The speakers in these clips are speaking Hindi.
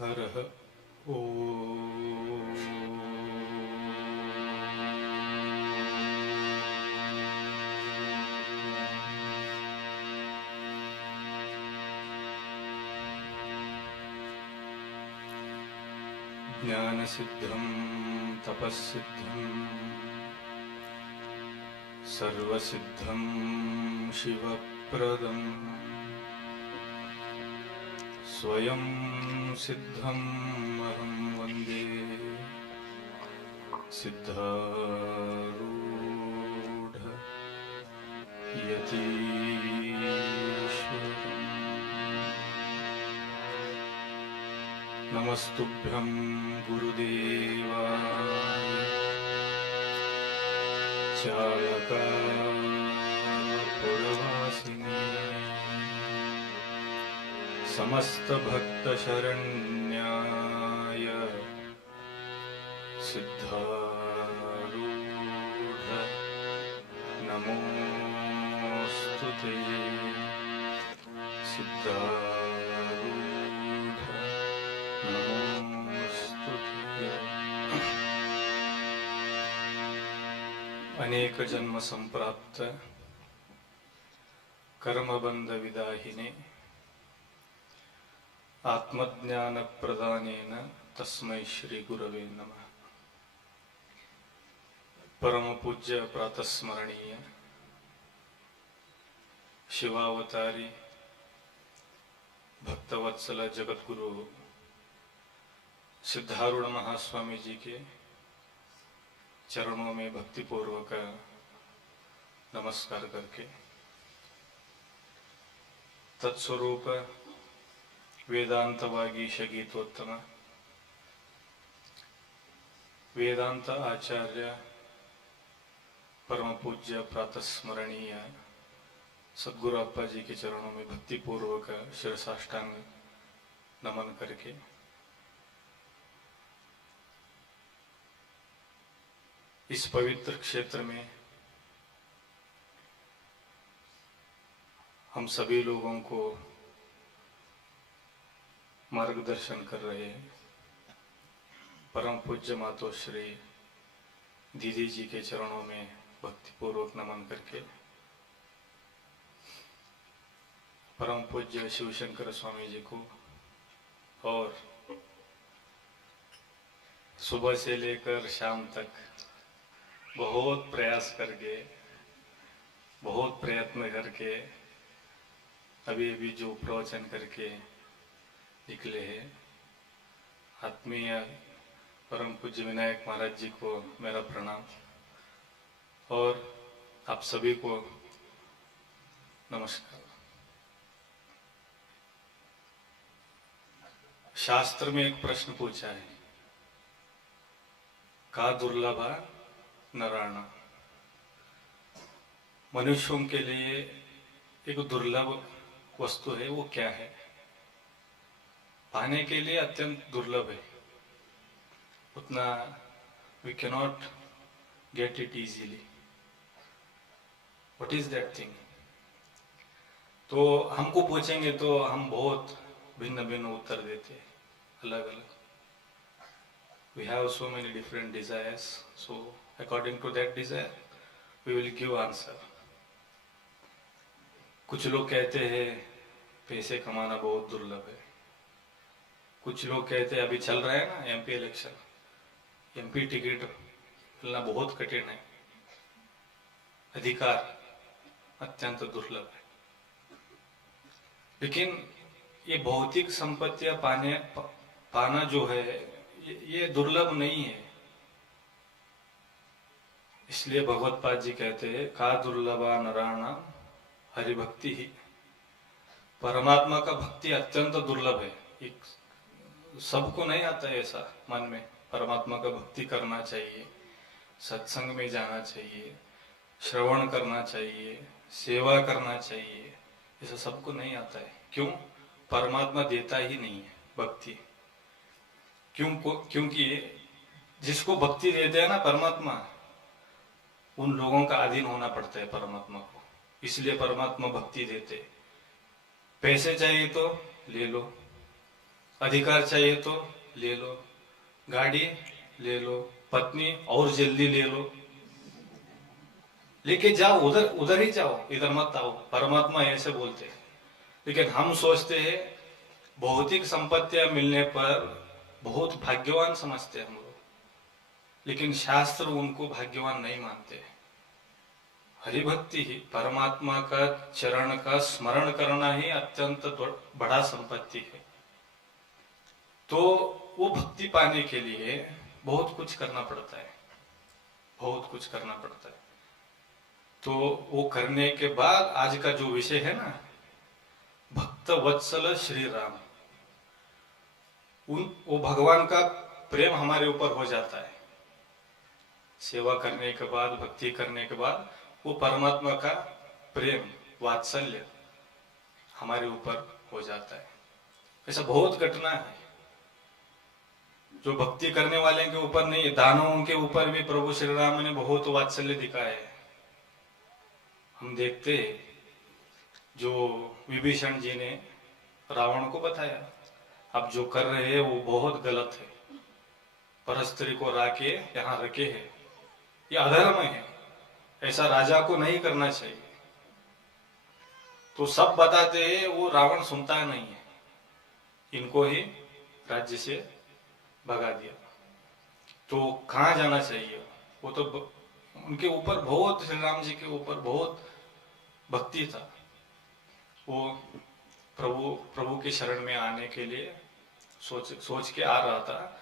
हरः ॐ। ज्ञानसिद्धं तपःसिद्धं सर्वसिद्धं शिवप्रदम् स्वयं सिद्धम् अहं वन्दे सिद्धारूढ यतीश्वरम्। नमस्तुभ्यं गुरुदेवाय चालकापुरवासिने समस्तभक्तशरण्याय सिद्धारूढ नमोऽस्तुते। सिद्धारूढ नमोऽस्तुते। अनेक जन्म संप्राप्त कर्मबंध विदाहिने आत्मज्ञान प्रदानेन तस्मै श्री गुरवे नमः। परम पूज्य प्रातस्मरणीय शिवावतारी भक्तवत्सल जगतगुरु सिद्धारूढ़ महास्वामी जी के चरणों में भक्तिपूर्वक नमस्कार करके तत्स्वरूप वेदांत वागीश गीतोत्तम वेदांत आचार्य परम पूज्य प्रातस्मरणीय सद्गुरु अप्पा जी के चरणों में भक्तिपूर्वक शिरसाष्टांग नमन करके इस पवित्र क्षेत्र में हम सभी लोगों को मार्गदर्शन कर रहे हैं परम पूज्य मातोश्री दीदी जी के चरणों में भक्तिपूर्वक नमन करके परम पूज्य शिवशंकर स्वामी जी को और सुबह से लेकर शाम तक बहुत प्रयास करके बहुत प्रयत्न करके अभी अभी जो प्रवचन करके निकले हैं आत्मीय परम पूज्य विनायक महाराज जी को मेरा प्रणाम और आप सभी को नमस्कार। शास्त्र में एक प्रश्न पूछा है, का दुर्लभा नराणा। मनुष्यों के लिए एक दुर्लभ वस्तु है, वो क्या है? पाने के लिए अत्यंत दुर्लभ है, उतना we cannot get it easily. What is that thing? तो हमको पूछेंगे तो हम बहुत भिन्न भिन्न उत्तर देते हैं, अलग अलग। We have so many different desires, so according to that desire we will give answer. कुछ लोग कहते हैं पैसे कमाना बहुत दुर्लभ है, कुछ लोग कहते हैं अभी चल रहा है ना एमपी इलेक्शन, एमपी टिकट मिलना बहुत कठिन है, अधिकार अत्यंत दुर्लभ है। लेकिन ये भौतिक संपत्तियां पाना जो है ये दुर्लभ नहीं है। इसलिए भगवत पाद जी कहते हैं, का दुर्लभा नराणाम हरिभक्ति ही। परमात्मा का भक्ति अत्यंत दुर्लभ है, एक सबको नहीं आता है ऐसा मन में परमात्मा का भक्ति करना चाहिए, सत्संग में जाना चाहिए, श्रवण करना चाहिए, सेवा करना चाहिए, ऐसा सबको नहीं आता है। क्यों? परमात्मा देता ही नहीं है भक्ति। क्योंकि जिसको भक्ति देते हैं ना परमात्मा, उन लोगों का अधीन होना पड़ता है परमात्मा को, इसलिए परमात्मा भक्ति देते। पैसे चाहिए तो ले लो, अधिकार चाहिए तो ले लो, गाड़ी ले लो, पत्नी और जल्दी ले लो, लेके जाओ, उधर उधर ही जाओ, इधर मत आओ। परमात्मा ऐसे बोलते हैं। लेकिन हम सोचते हैं भौतिक संपत्तियां मिलने पर बहुत भाग्यवान समझते हैं हम लोग, लेकिन शास्त्र उनको भाग्यवान नहीं मानते। हरिभक्ति ही, परमात्मा का चरण का स्मरण करना ही अत्यंत बड़ा संपत्ति है। तो वो भक्ति पाने के लिए बहुत कुछ करना पड़ता है, बहुत कुछ करना पड़ता है। तो वो करने के बाद आज का जो विषय है ना, भक्त वत्सल श्री राम, वो भगवान का प्रेम हमारे ऊपर हो जाता है। सेवा करने के बाद, भक्ति करने के बाद वो परमात्मा का प्रेम, वात्सल्य हमारे ऊपर हो जाता है। ऐसा बहुत घटना है जो भक्ति करने वाले के ऊपर नहीं, दानवों के ऊपर भी प्रभु श्री राम ने बहुत वात्सल्य दिखाया है। हम देखते जो विभीषण जी ने रावण को बताया, अब जो कर रहे हैं वो बहुत गलत है, परस्त्री को राके यहाँ रखे है, ये अधर्म है, ऐसा राजा को नहीं करना चाहिए। तो सब बताते हैं, वो रावण सुनता नहीं है, इनको ही राज्य से भगा दिया। तो कहाँ जाना चाहिए? वो तो उनके ऊपर बहुत, श्री राम जी के ऊपर बहुत भक्ति था। वो प्रभु के शरण में आने के लिए सोच के आ रहा था।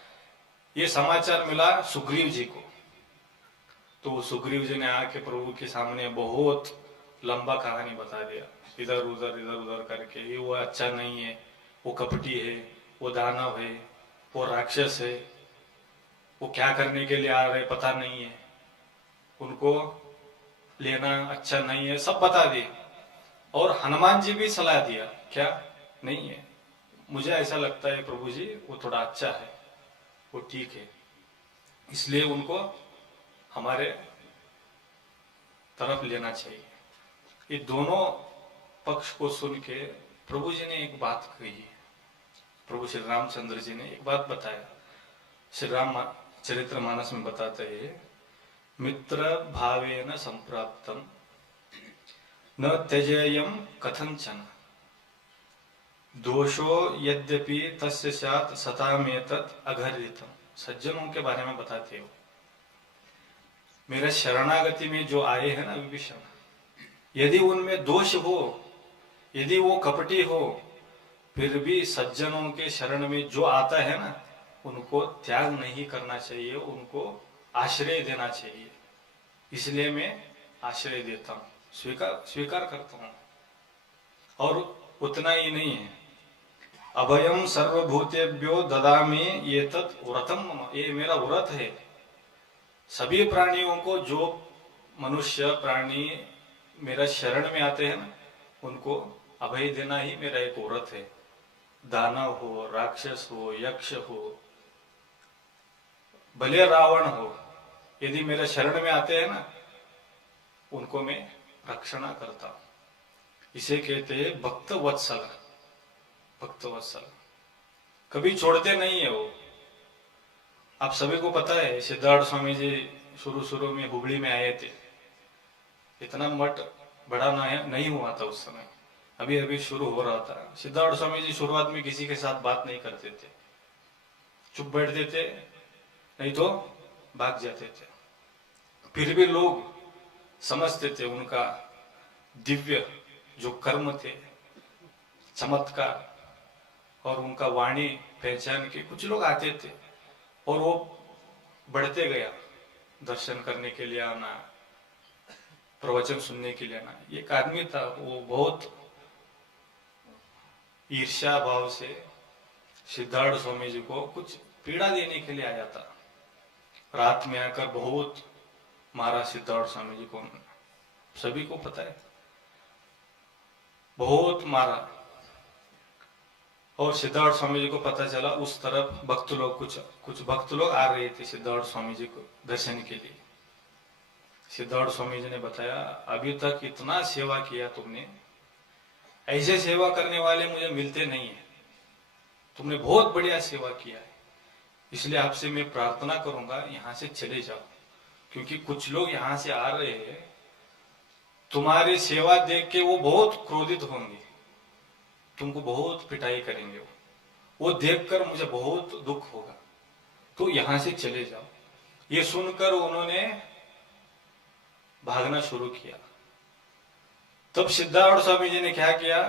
ये समाचार मिला सुग्रीव जी को, तो सुग्रीव जी ने आके प्रभु के सामने बहुत लंबा कहानी बता दिया, इधर उधर करके। ये वो अच्छा नहीं है, वो कपटी है, वो दानव है, वो राक्षस है, वो क्या करने के लिए आ रहे पता नहीं है, उनको लेना अच्छा नहीं है, सब बता दिए। और हनुमान जी भी सलाह दिया, क्या नहीं है, मुझे ऐसा लगता है प्रभु जी वो थोड़ा अच्छा है, वो ठीक है, इसलिए उनको हमारे तरफ लेना चाहिए। ये दोनों पक्ष को सुन के प्रभु जी ने एक बात कही, प्रभु श्री रामचंद्र जी ने एक बात बताया। श्री राम चरित्र मानस में बताते हैं, मित्र भावेन संप्राप्तम न त्यजेयम कथंचन, दोषो यद्यपि तस्य स्यात् सतामेतत् अघर्रितम। सज्जनों के बारे में बताते हो, मेरे शरणागति में जो आए हैं ना विभीषण, यदि उनमें दोष हो, यदि वो कपटी हो, फिर भी सज्जनों के शरण में जो आता है ना, उनको त्याग नहीं करना चाहिए, उनको आश्रय देना चाहिए। इसलिए मैं आश्रय देता हूँ, स्वीकार करता हूँ। और उतना ही नहीं है, अभयम सर्वभूतेभ्यो ददामि ये तत् व्रतम मम, ये मेरा व्रत है। सभी प्राणियों को, जो मनुष्य प्राणी मेरा शरण में आते हैं ना, उनको अभय देना ही मेरा एक व्रत है। दानव हो, राक्षस हो, यक्ष हो, भले रावण हो, यदि मेरे शरण में आते हैं ना, उनको मैं रक्षणा करता हूं। इसे कहते हैं भक्त वत्सल। भक्त वत्सल कभी छोड़ते नहीं है वो। आप सभी को पता है, सिद्धार्थ स्वामी जी शुरू में हुबली में आए थे, इतना मठ बड़ा नहीं हुआ था उस समय, अभी शुरू हो रहा था। सिद्धार्थ स्वामी जी शुरुआत में किसी के साथ बात नहीं करते थे, चुप बैठते थे, नहीं तो भाग जाते थे। फिर भी लोग समझते थे उनका दिव्य जो कर्म थे, चमत्कार, और उनका वाणी पहचान के कुछ लोग आते थे, और वो बढ़ते गया, दर्शन करने के लिए आना, प्रवचन सुनने के लिए आना। एक आदमी था, वो बहुत ईर्ष्या भाव से सिद्धार्थ स्वामी जी को कुछ पीड़ा देने के लिए आया था। रात में आकर बहुत मारा सिद्धार्थ स्वामी जी को, सभी को पता है, बहुत मारा। और सिद्धार्थ स्वामी जी को पता चला, उस तरफ भक्त लोग, कुछ भक्त लोग आ रहे थे सिद्धार्थ स्वामी जी को दर्शन के लिए। सिद्धार्थ स्वामी जी ने बताया, अभी तक इतना सेवा किया तुमने, ऐसे सेवा करने वाले मुझे मिलते नहीं है, तुमने बहुत बढ़िया सेवा किया है, इसलिए आपसे मैं प्रार्थना करूंगा यहाँ से चले जाओ, क्योंकि कुछ लोग यहाँ से आ रहे हैं, तुम्हारी सेवा देख के वो बहुत क्रोधित होंगे, तुमको बहुत पिटाई करेंगे, वो देखकर मुझे बहुत दुख होगा, तो यहाँ से चले जाओ। ये सुनकर उन्होंने भागना शुरू किया। तब सिद्धार्थ स्वामी जी ने क्या किया,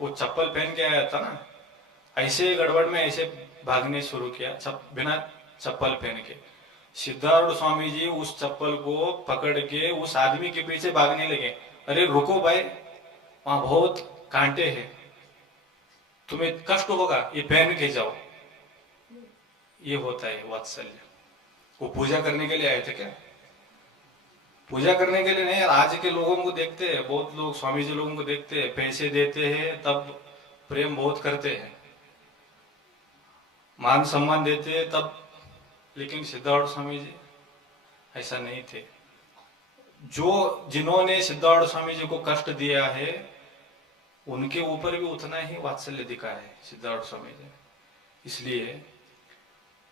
वो चप्पल पहन के आया था ना, ऐसे गड़बड़ में ऐसे भागने शुरू किया, बिना चप्पल पहन के। सिद्धार्थ स्वामी जी उस चप्पल को पकड़ के उस आदमी के पीछे भागने लगे। अरे रुको भाई, वहां बहुत कांटे हैं, तुम्हें कष्ट होगा, ये पहन के जाओ। ये होता है वात्सल्य। वो पूजा करने के लिए आए थे क्या? पूजा करने के लिए नहीं। आज के लोगों को देखते हैं, बहुत लोग स्वामी जी लोगों को देखते हैं, पैसे देते हैं तब प्रेम बहुत करते हैं, मान सम्मान देते हैं तब। लेकिन सिद्धार्थ स्वामी जी ऐसा नहीं थे। जिन्होंने सिद्धार्थ स्वामी जी को कष्ट दिया है, उनके ऊपर भी उतना ही वात्सल्य दिखा है सिद्धार्थ स्वामी जी। इसलिए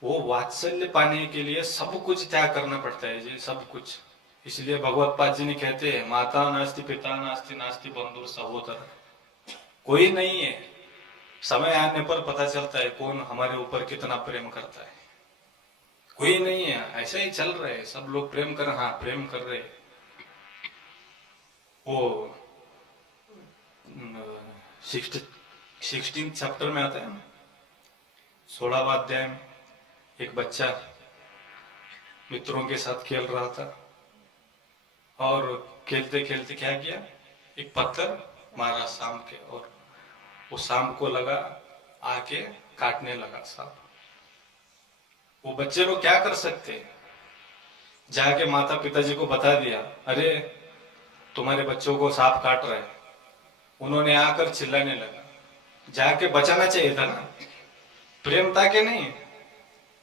वो वात्सल्य पाने के लिए सब कुछ त्याग करना पड़ता है जी, सब कुछ। इसलिए भगवत पाद जी ने कहते हैं, माता नास्ति पिता नास्ति नास्ति बंधु सहोदर, कोई नहीं है। समय आने पर पता चलता है कौन हमारे ऊपर कितना प्रेम करता है। कोई नहीं है, ऐसा ही चल रहा है, सब लोग प्रेम कर, हाँ प्रेम कर रहे। वो 16 चैप्टर में आता है ना, 16वां अध्याय में एक बच्चा मित्रों के साथ खेल रहा था और खेलते खेलते क्या किया, एक पत्थर मारा सांप के, और वो सांप को लगा, आके काटने लगा सांप। वो बच्चे लोग क्या कर सकते, जाके माता पिताजी को बता दिया, अरे तुम्हारे बच्चों को सांप काट रहा है। उन्होंने आकर चिल्लाने लगा। जाके बचाना चाहिए था ना, प्रेम था कि नहीं,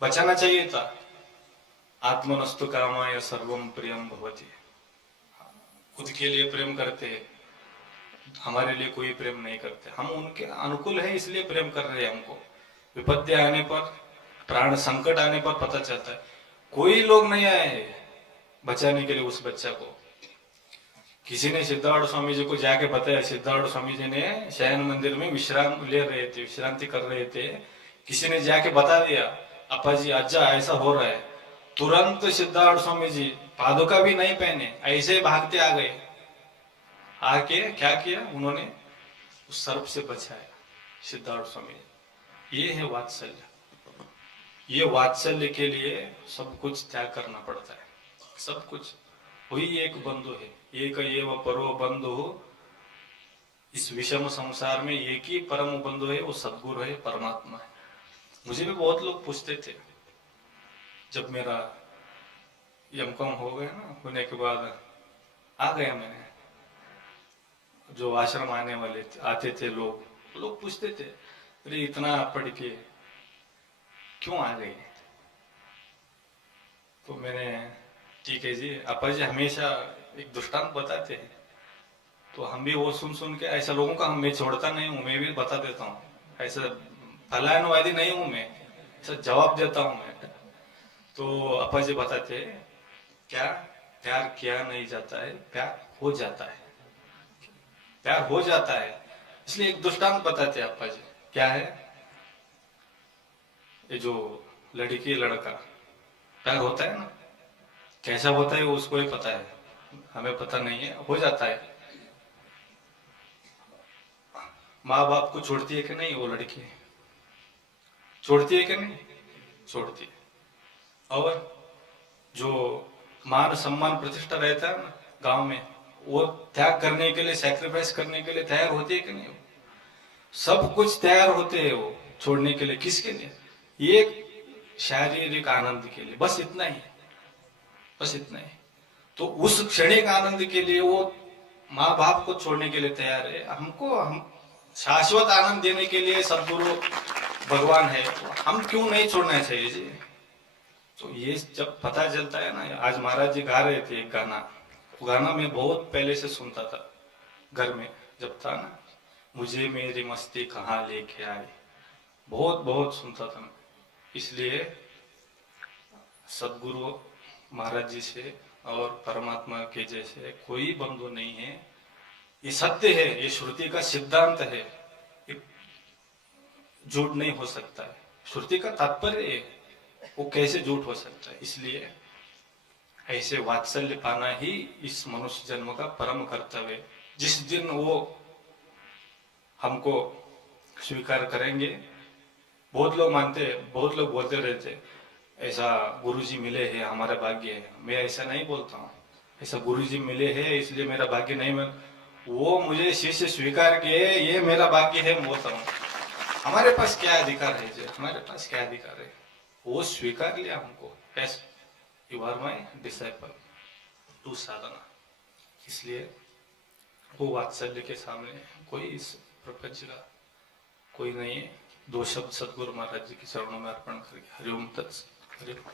बचाना चाहिए था। आत्मनस्तु कामाय सर्वम प्रियम भवति। खुद के लिए प्रेम करते हैं, हमारे लिए कोई प्रेम नहीं करते। हम उनके अनुकूल है इसलिए प्रेम कर रहे हैं। हमको विपत्ति आने पर, प्राण संकट आने पर पता चलता है। कोई लोग नहीं आए बचाने के लिए उस बच्चा को। किसी ने सिद्धार्थ स्वामी जी को जाके बताया, सिद्धार्थ स्वामी जी ने शयन मंदिर में विश्राम ले रहे थे, विश्रांति कर रहे थे। किसी ने जाके बता दिया, अपा जी अज्जा ऐसा हो रहा है। तुरंत सिद्धार्थ स्वामी जी पादुका भी नहीं पहने, ऐसे भागते आ गए। आके क्या किया उन्होंने, उस सर्प से बचाया सिद्धार्थ स्वामी जी। ये है वात्सल्य। ये वात्सल्य के लिए सब कुछ त्याग करना पड़ता है, सब कुछ। वही एक बंधु है, एक एव परो बंधु। इस विषम संसार में एक ही परम बंधु है, वो सद्गुरु है, परमात्मा है। मुझे भी बहुत लोग पूछते थे, जब मेरा एमकॉम हो गया ना, होने के बाद आ गया मैंने, जो आश्रम आने वाले आते थे लोग पूछते थे, अरे इतना पढ़ के क्यों आ गए? तो मैंने, ठीक है जी, अपा जी हमेशा एक दृष्टांत बताते हैं, तो हम भी वो सुन सुन के, ऐसा लोगों का मैं छोड़ता नहीं हूँ, मैं भी बता देता हूँ। ऐसा फलायनवादी नहीं हूं मैं, ऐसा जवाब देता हूं मैं। तो अपा जी बताते, क्या प्यार किया नहीं जाता है, प्यार हो जाता है, प्यार हो जाता है। इसलिए एक दृष्टांत बताते अपा जी, क्या है, ये जो लड़की लड़का प्यार होता है ना, कैसा होता है वो उसको ही पता है, हमें पता नहीं है, हो जाता है। माँ बाप को छोड़ती है कि नहीं वो लड़की, छोड़ती है कि नहीं, छोड़ती है। और जो मान सम्मान प्रतिष्ठा रहता है ना गांव में, वो त्याग करने के लिए, सैक्रिफाइस करने के लिए तैयार होती है कि नहीं? सब कुछ तैयार होते हैं वो छोड़ने के लिए। किसके लिए? एक शारीरिक आनंद के लिए, बस इतना ही, बस इतना ही। तो उस क्षणिक आनंद के लिए वो माँ बाप को छोड़ने के लिए तैयार है। हम शाश्वत आनंद देने के लिए सदगुरु भगवान है, हम क्यों नहीं छोड़ना चाहिए जी? तो ये जब पता चलता है ना, आज महाराज जी गा रहे थे एक गाना, वो गाना मैं बहुत पहले से सुनता था घर में जब था ना, मुझे मेरी मस्ती कहाँ लेके आई, बहुत बहुत सुनता था मैं। इसलिए सदगुरु महाराज जी से और परमात्मा के जैसे कोई बंधु नहीं है। ये सत्य है, ये श्रुति का सिद्धांत है, ये झूठ नहीं हो सकता है। श्रुति का तात्पर्य है, वो कैसे झूठ हो सकता है। इसलिए ऐसे वात्सल्य पाना ही इस मनुष्य जन्म का परम कर्तव्य है। जिस दिन वो हमको स्वीकार करेंगे, बहुत लोग मानते हैं, बहुत लोग बोलते रहते ऐसा गुरुजी मिले हैं हमारा भाग्य है। मैं ऐसा नहीं बोलता हूँ, ऐसा गुरुजी मिले हैं इसलिए मेरा भाग्य नहीं मिल, वो मुझे शिष्य स्वीकार किए ये मेरा भाग्य है बोलता हूँ। हमारे पास क्या अधिकार है जी, हमारे पास क्या अधिकार है। वो स्वीकार लिया हमको, yes you are my disciple to sadhana. इसलिए वो वात्सल्य के सामने कोई इस प्रपंच का कोई नहीं है। दो शब्द सदगुरु महाराज जी के चरणों में अर्पण करके हरिओम तत्सत। हरिओम।